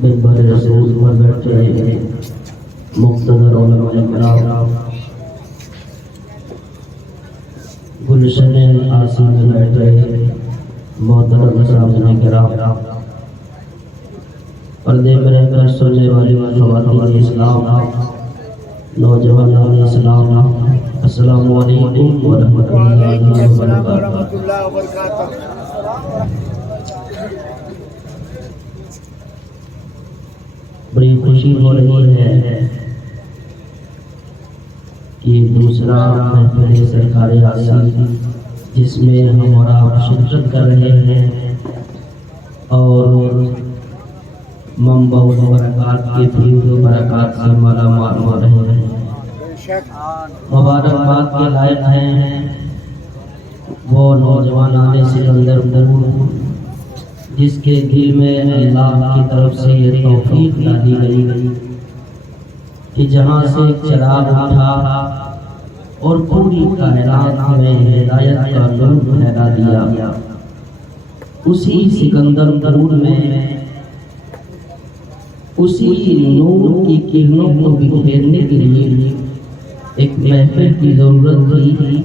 ممبر رسول پر بیٹھے مقتدر علماء کرام، گلشن آسی میں بیٹھے محترم سامعین کرام، پردے میں رہ کر سننے والی خواتین اسلام، نوجوانان اسلام، السلام علیکم ورحمۃ اللہ وبرکاتہ۔ بڑی خوشی ہو رہی ہے کہ دوسرا محفل سرکار عاصی جس میں ہم اور آپ شرکت کر رہے ہیں اور منبع و برکات کے فیض و برکات سے مالا مال ہو رہے ہیں۔ مبارکباد کے لائق ہیں وہ نوجوانان سکندر جس کے دل میں اللہ کی طرف سے یہ توفیق ڈالی گئی کہ جہاں سے چراغ اٹھا اور پوری کائنات میں ہدایت کا نور پھیلا دیا، اسی سکندر میں اسی نور کی کرنوں کو بکھیرنے کے لیے ایک محفل کی ضرورت تھی،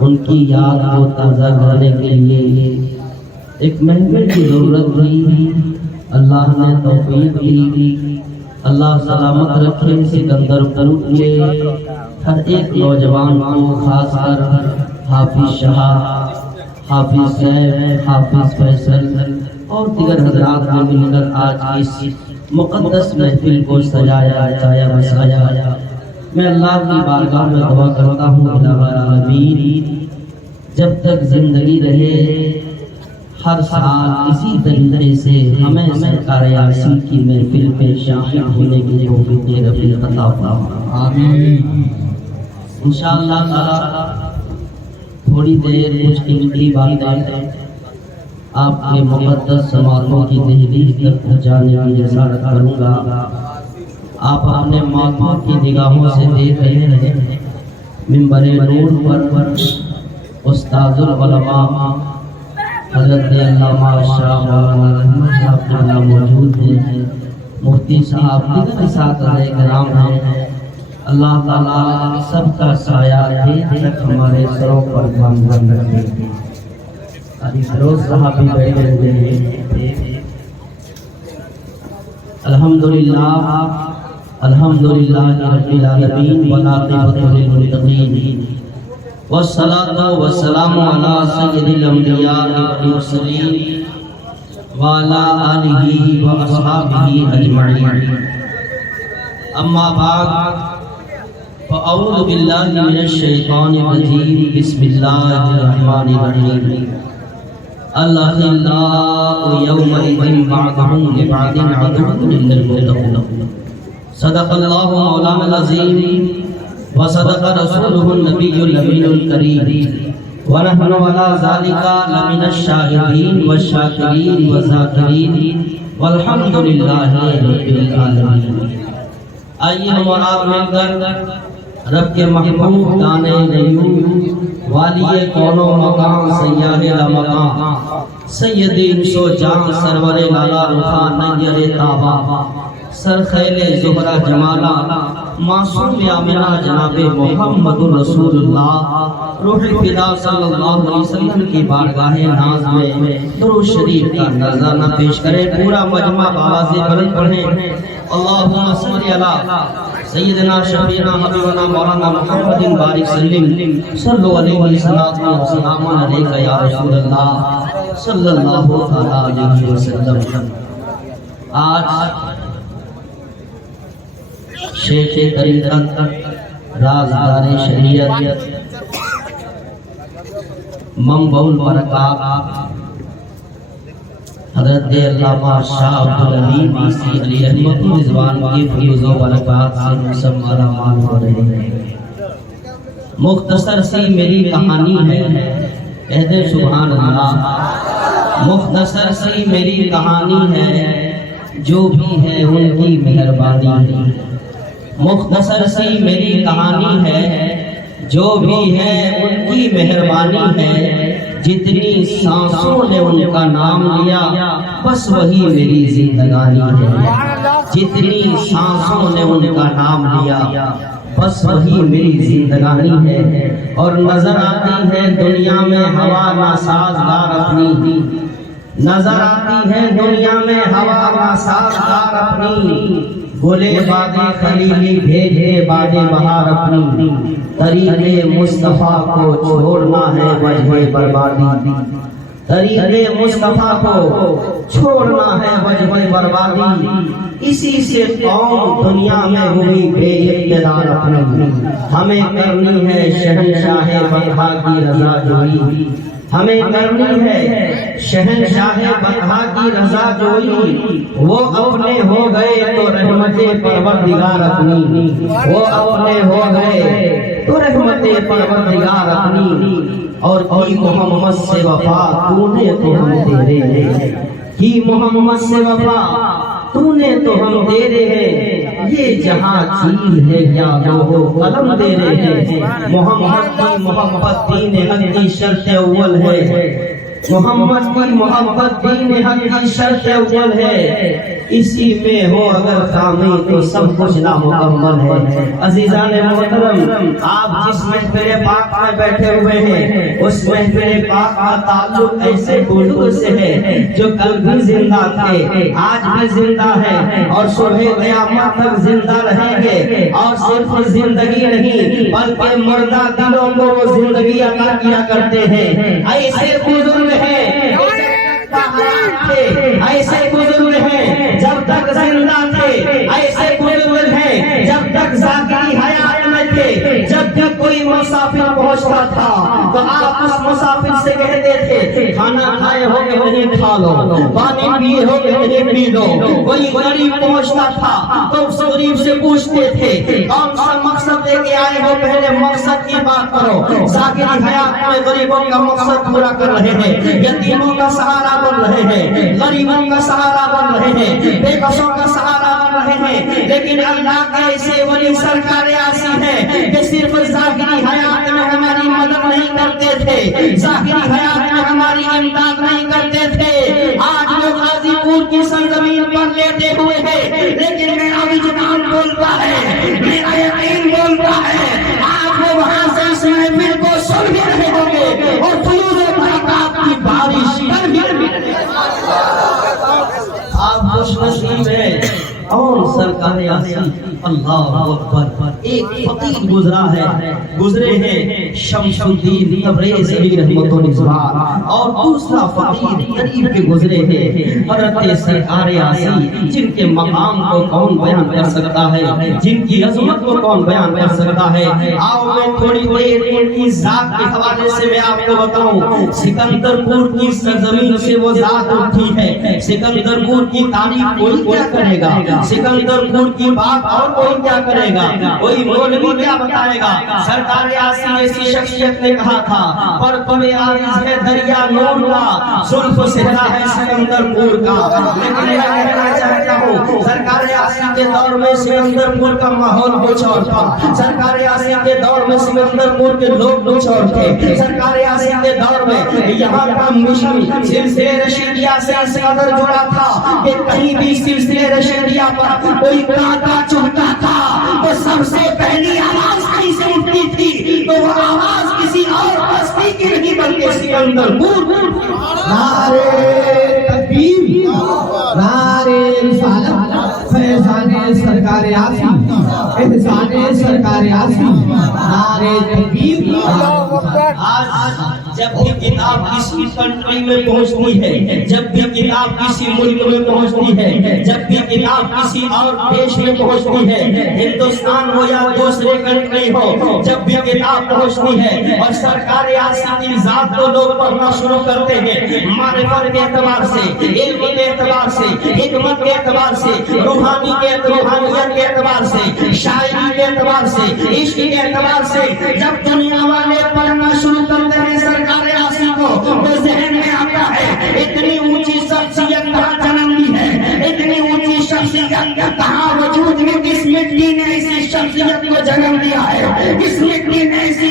ان کی یاد کو تازہ کرنے کے لیے ایک محفل کی ضرورت تھی۔ اللہ نے توفیق دی، اللہ سلامت رکھے سکندر کے ہر ایک نوجوان کو، خاص کر حافظ شاہ، حافظ سیف، حافظ فیصل اور دیگر حضرات نے مل کر آج اس مقدس محفل کو سجایا بسایا۔ میں اللہ کی بارگاہ میں دعا کرتا ہوں الہ العالمین جب تک زندگی رہے ہر سال اسی طریقے سے ہمیں سرکار عاصی کی محفل میں شامل ہونے کی توفیق رفیق عطا فرما، آمین۔ انشاءاللہ تعالی تھوڑی دیر کچھ قیمتی باتیں آپ کے مقدس سماعتوں کی دہلیز تک پہنچانے کی جسارت کروں گا۔ آپ اپنے ماتموں کی نگاہوں سے دیکھ رہے ہیں منبر نور پر استاد العلماء حضرت علامہ شاہ مولانا رحمت صاحب قبلہ موجود ہیں، مفتی صاحب دیگر اساتذہ کرام ہیں۔ اللہ تعالیٰ سب کا سایہ دے تک ہمارے سروں پر بن رکھے۔ فیروز صاحب بھی بیٹھے ہوئے ہیں۔ الحمدللہ الحمدللہ رب العالمین والعاقبۃ للمتقین والصلاة والسلام علی سید الانبیاء والمرسلین وعلی آلہ واصحابہ اجمعین، اما بعد فاعوذ باللہ من الشیطان الرجیم، بسم اللہ الرحمن الرحیم۔ الاخلاء یومئذ بعضهم لبعض عدو الا المتقون، صدق اللہ مولانا العظیم وصدق رسوله النبی الامین الکریم، ونحن علی ذلک لمن الشاہدین والشاکرین والذاکرین والحمدللہ رب العالمین۔ آئیے ہم اور آپ مل کر رب کے محبوب دانے نیوب والی کون و مقام سیار لمقام سید انس و جان سرور لالا رخا نیر تابا سرخیل زہرہ جمالا معصوم آمنہ جناب محمد رسول اللہ روح فدا صلی اللہ علیہ وسلم کی بارگاہ ناز میں درود شریف کا نذرانہ پیش کرے۔ پورا مجمع بآواز بلند پڑھیں، اللہم صلی علی سیدنا شفیعنا حبیبنا مولانا محمد بارک سلم صلو علیہ وسلم علیکہ یا رسول اللہ صلی اللہ علیہ وسلم۔ آج شیخ طریقت رازدار شریعت منبع البرکات حضرت علامہ شاہ عبدالعلیم عاصی علیہ رضوان کی فیض و برکات سے مسمى رحمان ہو رہے ہیں۔ مختصر سی میری کہانی ہے، کہہ دے سبحان اللہ۔ مختصر سی میری کہانی ہے، جو بھی ہے ان کی مہربانی ہے۔ مختصر سی میری کہانی ہے، جو بھی ہے ان کی مہربانی ہے، جتنی سانسوں نے ان کا نام لیا بس وہی میری زندگانی ہے، جتنی سانسوں نے ان کا نام لیا بس وہی میری زندگانی ہے۔ اور نظر آتی ہے دنیا میں ہوا ناسازگار اپنی، نظر آتی ہے دنیا میں ہوا ناسازگار اپنی، بولے بادے خلیلی بھیجے بادے بہار اپنی، طریق مصطفیٰ کو چھوڑنا ہے وجہ بربادی، طریق مصطفیٰ کو چھوڑنا ہے وجہ بربادی، اسی سے قوم دنیا میں ہوئی بے اقتدار اپنی، ہمیں کرنی ہے شہنشاہ بطحا کی رضا جوئی، ہمیں کرنی ہے شہنشاہ بطحا کی رضا جوئی، وہ اپنے ہو گئے تو رحمت پروردگار اپنی، وہ اپنے ہو گئے تو رحمت پروردگار اپنی، اور کی محمد سے وفا تو نے تو ہم تیرے ہیں، کی محمد سے وفا تو نے تو ہم تیرے ہیں، یہ جہاں چیز ہے کیا وہ قلم تیرے ہیں، محمد کی محبت دین حق کی شرط اول ہے، محمد کی محبت دین حق کی شرط اول ہے، اسی میں ہو اگر کامی تو سب کچھ نامکمل ہے۔ عزیزان محترم، آپ جس محفل پاک میں بیٹھے ہوئے ہیں اس محفل پاک کا تعلق ایسے بزرگ سے ہے جو کل بھی زندہ تھے، آج بھی زندہ ہے اور صبح قیامت تک زندہ رہیں گے، اور صرف زندگی نہیں بلکہ مردہ دلوں کو وہ زندگی عطا کیا کرتے ہیں۔ ایسے بزرگ ہیں ایسے بزرگ ہیں جب تک زندہ تھے، ایسے بزرگ ہیں جب تک ذاکری حیات میں تھے، جب بھی کوئی مسافر پہنچتا تھا تو آپ اس مسافر سے کہتے تھے کھانا کھائے ہو کہ نہیں کھا لو، پانی پیے ہو کہ نہیں پی لو۔ کوئی غریب پہنچتا تھا تو اس غریب سے پوچھتے تھے کون سا مقصد لے کے آئے ہو، پہلے مقصد کی بات کرو۔ ذاکری حیات میں غریبوں کا مقصد پورا کر رہے ہیں، یتیموں کا سہارا بن رہے ہیں، غریبوں کا سہارا بن رہے ہیں، بے کسوں کا سہارا بن رہے ہیں، لیکن اللہ کے ایسے ولی سرکار ایسی ہے کہ صرف ظاہری حیات میں ہماری مدد نہیں کرتے تھے، ظاہری حیات میں ہماری امداد نہیں کرتے تھے۔ آج وہ غازی پور کی سرزمین پر لیٹے ہوئے ہیں، لیکن میرا وجدان بولتا ہے، میرا یقین بولتا ہے آپ وہ وہاں سے اس محفل کو سن بھی رہے ہوں گے اور فیوز برکات کی بارش کر بھی رہے ہیں۔ آپ خوش نصیب ہیں اور سرکار یاسین اللہ اکبر، ایک فقیر گزرا ہے، گزرے ہیں شمس الدین تبریزی رحمۃ اللہ، اور دوسرا فقیر قریب کے گزرے ہیں حضرت سرکار یاسین، جن کے مقام کو کون بیان کر سکتا ہے، جن کی عظمت کو کون بیان کر سکتا ہے۔ آؤ میں تھوڑی دیر ان کی ذات کے حوالے سے میں آپ کو بتاؤں۔ سکندر پور کی سرزمین سے وہ ذات اٹھی ہے، سکندر پور کی تاریخ کوئی کیا کرے گا، سکندر پور کی بات اور کوئی کیا کرے گا، کوئی مولوی کیا بتائے گا۔ سرکار یاسین ایسی شخصیت نے کہا تھا پر تمہیں عارض ہے دریا نور کا، زلف صحرا ہے سکندر پور کا۔ لیکن میں کہنا چاہتا ہوں سرکار یاسین کے دور میں سکندر پور کا ماحول کچھ اور تھا، سرکار یاسین کے دور میں سکندر پور کے لوگ کچھ اور تھے، سرکار یاسین کے دور میں یہاں کا مشن سلسلے رشیدیہ سے اس قدر جڑا تھا کہ کہیں بھی سلسلے رشیدیہ پر کوئی کانٹا چبھتا تھا تو سب سے پہلی آواز کہیں سے اٹھتی تھی تو وہ آواز کسی اور بستی کی نہیں بلکہ سکندر پور۔ نعرے تکبیر، نعرے رسالت، فیضان سرکار یاسین، احسان سرکار یاسین، نعرے تکبیر۔ آج جب بھی کتاب کسی کنٹری میں پہنچتی ہے، جب بھی کتاب کسی ملک میں پہنچتی ہے، جب بھی کتاب کسی اور دیش میں پہنچتی ہے، ہندوستان ہو یا دوسرے کنٹری ہو، جب بھی کتاب پہنچتی ہے اور سرکار یاسین کی ذات کو لوگ پڑھنا شروع کرتے ہیں، معرفت کے اعتبار سے، علم کے اعتبار سے، حکمت کے اعتبار سے، روحانیت کے اعتبار سے، شاعری کے اعتبار سے، عشق کے اعتبار سے، جب دنیا والے پڑھنا شروع کرتے ہیں سرکار یاسین کو تو ذہن میں آتا ہے اتنی اونچی شخصیت کہاں جنم لی ہے، اتنی اونچی شخصیت کہاں وجود میں، کس مٹی نے ایسی شخصیت کو جنم دیا ہے، کس مٹی نے ایسی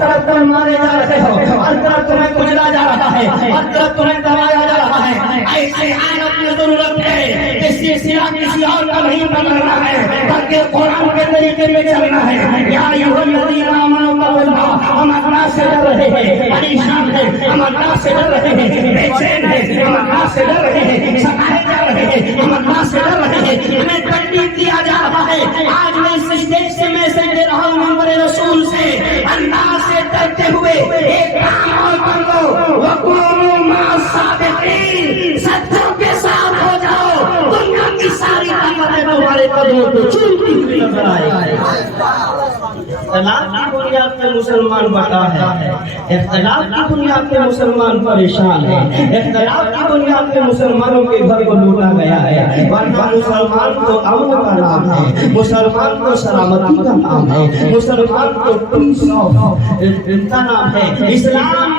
طرف تم مارے جا رہے ہو، ہر طرف تمہیں کچلا جا رہا ہے، ہر طرف تمہیں دبایا جا رہا ہے، ایسے حالت میں ضرورت ہے کہ سلسلہ کسی اور کا نہیں بدلنا ہے بلکہ قرآن کے طریقے میں چلنا ہے۔ یا ایھا الذین آمنوا اتقوا اللہ، ہم اللہ سے ڈر رہے ہیں، پریشان ہیں، ہم اللہ سے ڈر رہے ہیں، بے چین ہیں، ہم اللہ سے ڈر رہے ہیں، ستائے جا رہے ہیں، ہم اللہ سے ڈر رہے ہیں، ہمیں تنبیہ کیا جا رہا ہے۔ آج میں اس اسٹیج سے میسج دے رہا ہوں منبر رسول سے، اللہ سے ڈرتے ہوئے ایک کام اور کر لو، وَكُونُوا مَعَ الصَّادِقِينَ، سچوں کے ساتھ ہو جاؤ، دنیا کی ساری طاقتیں تمہارے قدموں پہ چلتی ہوئی نظر آئے۔ اختلاف کی بنیاد پہ مسلمان بٹا ہے، اختلاف کی بنیاد پہ مسلمان پریشان ہے، اختلاف کی بنیاد پہ مسلمانوں کے گھر کو لوٹا گیا ہے، ورنہ مسلمان تو امن کا نام ہے، مسلمان تو سلامتی کا نام ہے، مسلمان تو پیس کا نام ہے۔ اسلام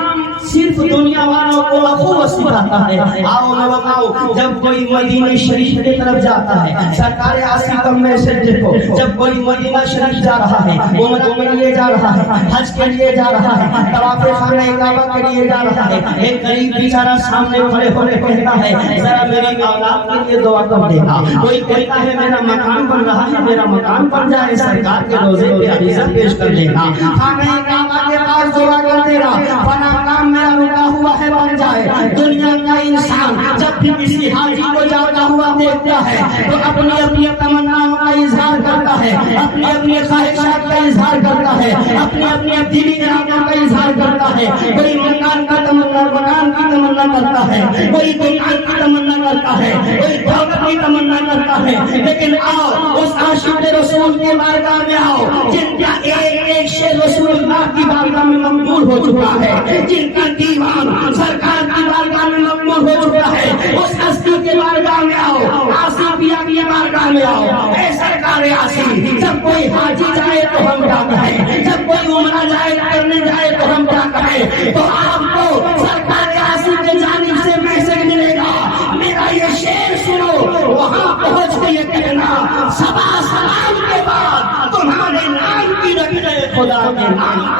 صرف دنیا والوں کو اخوت سکھاتا ہے۔ آؤ میں بتاؤں، جب کوئی مدینہ شریف کی طرف جاتا ہے، سرکار عاصی کا میسج دیکھو، جب کوئی مدینہ شریف جا رہا ہے، عمرہ کے لیے جا رہا ہے، حج کے لیے جا رہا ہے، طواف خانہ کعبہ کے لیے جا رہا ہے، ایک غریب بیچارہ سامنے کھڑے ہونے کہتا ہے ذرا میری اولاد کے لیے دعا کر دینا۔ کوئی کہتا ہے میرا مکان بن رہا ہے، میرا مکان بن جائے، سرکار کے روزے پہ عریضہ پیش کر دینا۔ خانہ کعبہ کے پاس دعا کر دینا، فلاں کام میرا رکا ہوا ہے بن جائے۔ دنیا کا انسان جب بھی کسی حاجی کو جاتا ہوا دیکھتا ہے تو اپنی اپنی تمناؤں کا اظہار کرتا ہے، اپنی اپنی خواہشات کا اظہار کرتا ہے، اپنی اپنی دلی ارادوں کا اظہار کرتا ہے۔ کوئی مکان کا تمنا، مکان کی تمنا کرتا ہے، کوئی دکان کی تمنا کرتا ہے، کوئی دولت کی تمنا کرتا ہے۔ لیکن آؤ اس عاشق رسول کے بارگاہ میں آؤ جن کا ایک ایک شعر رسول اللہ کی بارگاہ میں مقبول ہو چکا ہے، جن کا دیوان سرکار کی بارگاہ میں مقبول ہو چکا ہے۔ اس ہستی کے بارگاہ میں آؤ، عاصی پیا کی بارگاہ میں آؤ۔ اے سرکار عاصی، جب کوئی حاجی جائے تو ہم کیا کہیں، جب کوئی عمرہ جائے کرنے جائے تو ہم کیا کہیں؟ تو آپ کو سرکار عاصی کی جانب سے میسج ملے گا، میرا یہ شعر سنو، وہاں پہنچ کے یہ کہنا صبا سلام کے بعد تمہارے نام کی رکھے خدا کے نام۔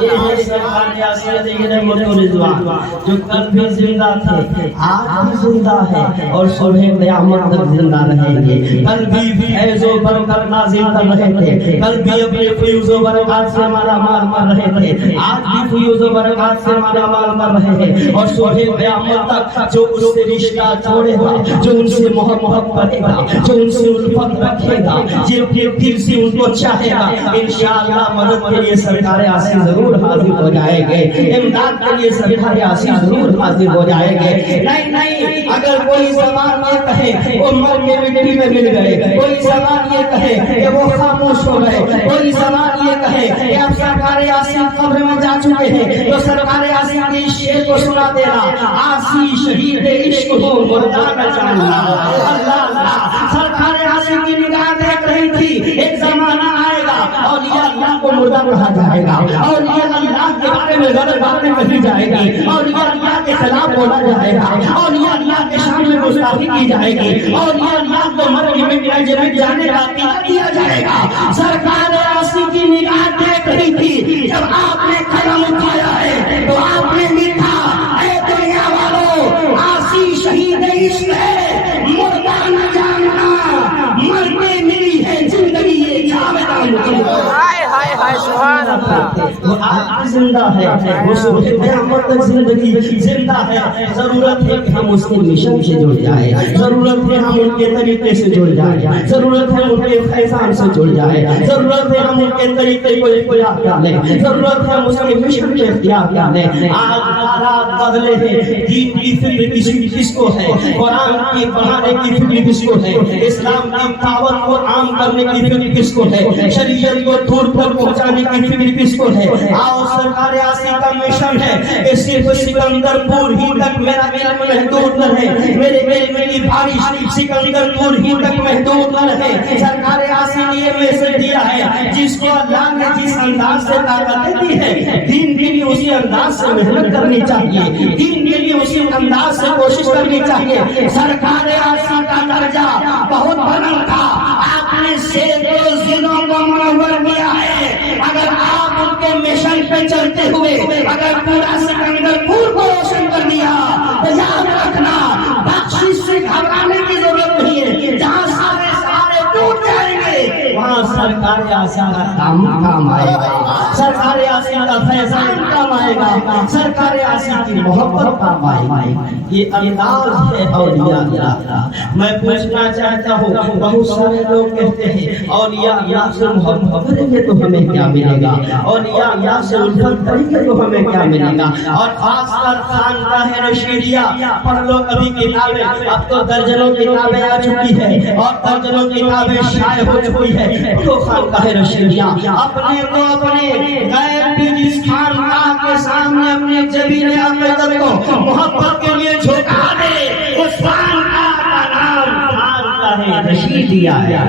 یہ ہے سرکار عاصی علیہ رضوان، جو کل بھی زندہ تھے، آج بھی زندہ ہے اور صبح قیامت تک زندہ رہیں گے۔ کل بھی فیض و برکت نازل کر رہے تھے، کل بھی اپنے فیض و برکات سے مالا مال کر رہے تھے، آج بھی فیض و برکات سے مالا مال کر رہے ہیں۔ اور صبح قیامت تک جو اس سے رشتہ جوڑے گا، جو ان سے محبت کرے گا، جو ان سے الفت رکھے گا، جو دل سے ان کو چاہے گا، انشاءاللہ مدد کے لیے سرکار عاصی ضرور حاضر ہو جائیں گے، امداد کے لیے سرکار عاصی ضرور حاضر ہو جائیں گے۔ نہیں، اگر کوئی زبان یہ کہے وہ مر کے مٹی میں مل گئے، کوئی زبان یہ کہے کہ وہ خاموش ہو گئے، کوئی زبان یہ کہے کہ اب سرکار عاصی قبر میں جا چکے ہیں، تو سرکار عاصی کے شعر کو سنا دینا، عاصی شہید عشق ہو مردہ نہ جاننا۔ اللہ اللہ، سرکار عاصی کی نگاہ دیکھ رہی تھی، ایک زمانہ آئے گا اولیاء اللہ کو مردہ کہا جائے گا، اولیاء اللہ کے بارے میں غلط باتیں کہی جائے گی، اولیاء اللہ کے خلاف بولا جائے گا، اولیاء اللہ کے شان میں گستاخی کی جائے گی، اولیاء اللہ کو مرنے میں جانے کا عقیدہ دیا جائے گا۔ سرکار عاصی کی نگاہ دیکھ رہی تھی، جب آپ نے قدم اٹھایا ہے تو آپ نے لکھا، اے دنیا والوں، عاصی شہید عشق ہے، مردہ نہ جاننا، مرنے ملی ہے زندگی یہ جاویدان کی۔ سبحان اللہ، وہ آج زندہ ہے، وہ صبح قیامت تک زندگی زندہ ہے۔ ضرورت ہے کہ ہم اس کے مشن سے جڑ جائیں، ضرورت ہے ہم ان کے طریقے سے جڑ جائیں، ضرورت ہے ان کے فیضان سے جڑ جائیں، ضرورت ہے ہم ان کے طریقے کو اختیار کر لیں، ضرورت ہے ہم اس کے مشن کو اختیار کر لیں۔ آج حالات بدلے ہیں، دین کی فکر کس کو ہے، قرآن کی پڑھانے کی فکر کس کو ہے، اسلام کی دعوت کو عام کرنے کی فکر کس کو ہے، شریعت کو دور پر پہنچانے کی فکر کس کو ہے۔ آؤ سرکار عاصی کا مشن ہے کہ صرف سکندر پور ہی تک میرا علم محدود نہ رہے، میرے علم کی بارش سکندر پور ہی تک محدود نہ رہے۔ سرکار عاصی نے یہ میسج دیا ہے، جس کو اللہ نے جس انداز سے طاقت دی ہے، دین کے لیے اسی انداز سے محنت کرنی چاہیے، دین کے لیے اسی انداز سے کوشش کرنی چاہیے۔ سرکار عاصی کا درجہ بہت بلند تھا، اگر پورا سکندرپور کو روشن کر دیا تو یاد رکھنا بخشش سے گھبرانے کی ضرورت نہیں ہے. جہاں سارے سارے ٹوٹ جائیں گے وہاں سرکار اعظم کا کام آئے گا, سرکار اعظم کا فیضان کام آئے گا, سرکار اعظم کی محبت کام آئے گا. یہ انداز ہے اولیاء اللہ کا. میں پوچھنا چاہتا ہوں, بہت سارے لوگ کہتے ہیں اولیاء اللہ سے محبت کریں گے تو ہمیں کیا ملے گا, اولیاء اللہ سے الفت کریں گے تو ہمیں کیا ملے گا. اور خاص کر خانقاہ رشیدیہ پڑھ لو کبھی کتابیں, اب تو درجنوں کتابیں آ چکی ہے اور درجنوں کتابیں شائع ہو چکی ہے. تو خانقاہ رشیدیہ اپنے کو اپنے غیر بھی جس خانقاہ کے سامنے اپنے جبین عقیدت کو محبت کے لیے جھکا دے, اس خانقاہ کا نام خانقاہ رشیدیہ ہے.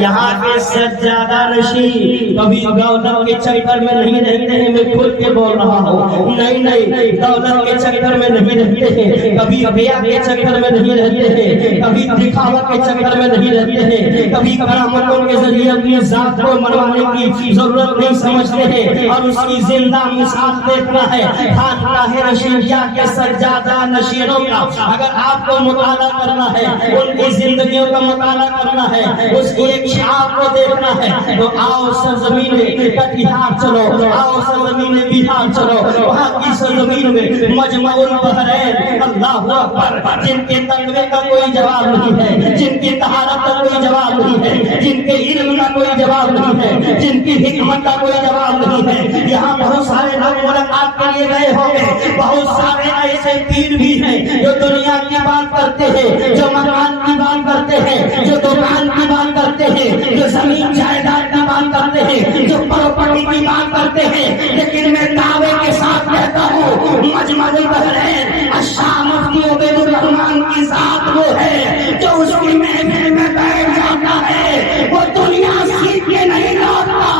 یہاں کے سجادہ نشین کبھی دولت کے چکر میں نہیں رہتے ہیں, میں کھل کے بول رہا ہوں, نہیں دولت کے چکر میں نہیں رہتے ہیں, کبھی ریا کے چکر میں نہیں رہتے ہیں, کبھی دکھاوت کے چکر میں نہیں رہتے ہیں, کبھی کرامتوں کے ذریعے اپنی ذات کو منوانے کی ضرورت نہیں سمجھتے ہیں اور اس کی زندہ مثال دیکھنا ہے. خانقاہ رشیدیہ کے سجادہ نشینوں کا اگر آپ کو مطالعہ کرنا ہے, ان کی زندگیوں کا مطالعہ کرنا ہے, اس کی شعب کو دیکھنا ہے, تو آؤ سرزمین کٹیہار چلو, آؤ سرزمین بہار چلو. وہاں کی سرزمین میں مجمع البحرین اللہ اکبر, جن کے تقوی کا کوئی جواب نہیں ہے, جن کی طہارت کا کوئی جواب نہیں ہے, جن کے علم کا کوئی جواب نہیں ہے, جن کی حکمت کا کوئی جواب نہیں ہے. یہاں بہت سارے لوگ ملاقات کے لیے گئے ہوں گے, بہت سارے ایسے پیر بھی ہیں جو دنیا کی بات کرتے ہیں, جو مکان کی بات کرتے ہیں, جو دکان کی بات کرتے ہیں, جو زمین جائیداد کی بات کرتے ہیں, جو پراپرٹی کی بات کرتے ہیں. لیکن میں دعوے کے ساتھ کہتا ہوں مجمع البحرین الشاہ مفتی عبید الرحمان کی ذات وہ ہے جو اس کی محفل میں بیٹھ جاتا ہے, وہ دنیا سیکھ کے نہیں لوٹتا,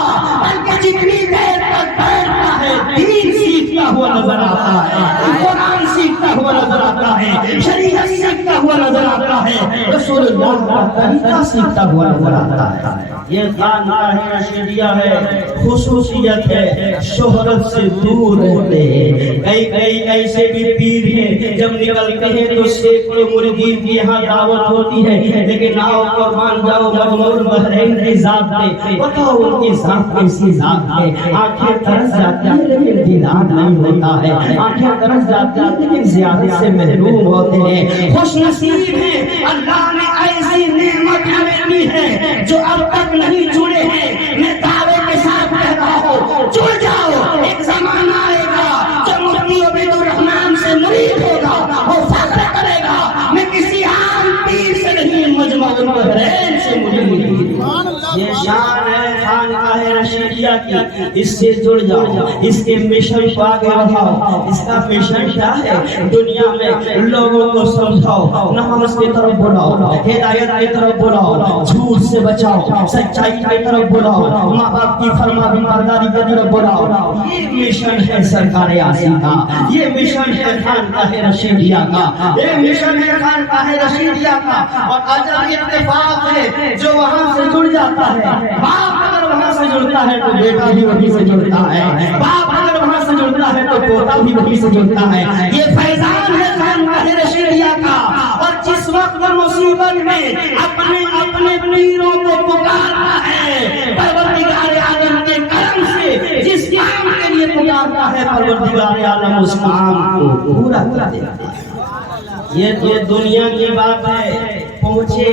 بلکہ جتنی دیر تک بیٹھتا ہے دین سیکھتا ہوا نظر آتا ہے, قرآن سیکھتا ہوا نظر آتا ہے, شریعت سیکھتا ہوا نظر آتا ہے, رسول اللہ کا طریقہ سیکھتا ہوا نظر آتا ہے. یہ خانقاہ رشیدیہ ہے, خصوصیت ہے شہرت سے دور رہتے ہیں. کئی ایسے بھی پیر ہیں جب نکلتے ہیں تو سینکڑوں مریدین کی یہاں دعوت ہوتی ہے, لیکن آؤ قربان جاؤ مجمع البحرین کی ذات ہے, بتاؤ ان کی ذات کیسی ذات ہے. آنکھیں ترس جاتی ہیں لیکن دیدار نہیں ہوتا ہے, آنکھیں ترس جاتی ہیں لیکن زیادت سے محروم ہوتے ہیں. خوش نصیب ہیں, اللہ نے ایسی نعمت ہمیں دی ہے جو اب تک نہیں جڑے ہیں. میں دعوے کے ساتھ کہتا ہوں جڑ جاؤ, ایک زمانہ آئے گا جو مفتی عبید الرحمان سے مرید ہوگا, وہ فخر کرے گا میں کسی عام پیر سے نہیں, مجمع البحرین سے مرید. یہ شان ہے خانقاہ رشیدیہ کی, اس سے جڑ جاؤ, اس کے مشن کو آگے بڑھاؤ. اس کا مشن کیا ہے, دنیا میں لوگوں کو سمجھاؤ, نماز کی طرف بلاؤ, ہدایت کی طرف بلاؤ, جھوٹ سے بچاؤ, سچائی کی طرف بلاؤ, ماں باپ کی فرما برداری کی طرف بلاؤ. یہ مشن ہے سرکار اعظم کا, یہ مشن ہے خانقاہ رشیدیہ کا, یہ مشن ہے خانقاہ رشیدیہ کا. اور عجب اتفاق ہے جو وہاں سے جڑ جاتا ہے, باپ اگر وہاں سے جڑتا ہے تو بیٹا بھی وہیں سے جڑتا ہے, باپ اگر وہاں سے جڑتا ہے تو پوتا بھی وہیں سے جڑتا ہے. یہ فیضان ہے خانقاہ رشیدیہ کا. اور جس وقت مصیبت میں اپنے پیروں کو پکارتا ہے, پروردگار عالم کے کرم سے جس کام کے لیے پکارتا ہے پروردگار عالم اس کام کو پورا کر دیتا ہے. یہ دنیا کی بات ہے, پہنچے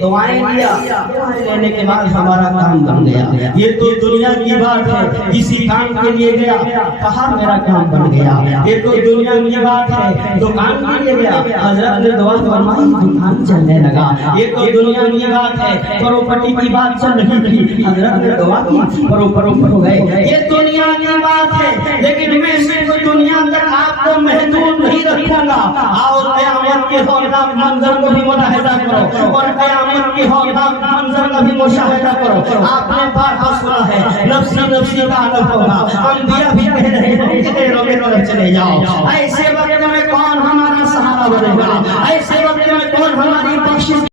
دعائیں لیا, دعائیں لینے کے بعد ہمارا کام بن گیا. یہ تو دنیا کی بات ہے, کسی کام کے لیے گیا, کہا میرا کام بن گیا. یہ تو دنیا کی بات ہے, دکان کے لیے گیا, حضرت نے دعا فرمائی دکان چلنے لگا. یہ تو دنیا کی بات ہے, پراپرٹی کی بات چل رہی تھی, حضرت نے دعا کی پراپرٹی ہو گئے. یہ دنیا کی بات ہے, لیکن میں صرف دنیا تک آپ کو محدود نہیں رکھوں گا. آؤ قیامت کے ہولناک منظر کو بھی ملاحظہ کرو, اور قیامت کے ہولناک منظر کا بھی مشاہدہ کرو. آپ نے بارہا سنا ہے نفسی نفسی کا عالم ہوگا, انبیاء بھی کہہ رہے ہیں کہ تیروں کے طرف چلے جاؤ. ایسے وقت میں کون ہمارا سہارا بنے گا, ایسے وقت میں کون ہماری بخشش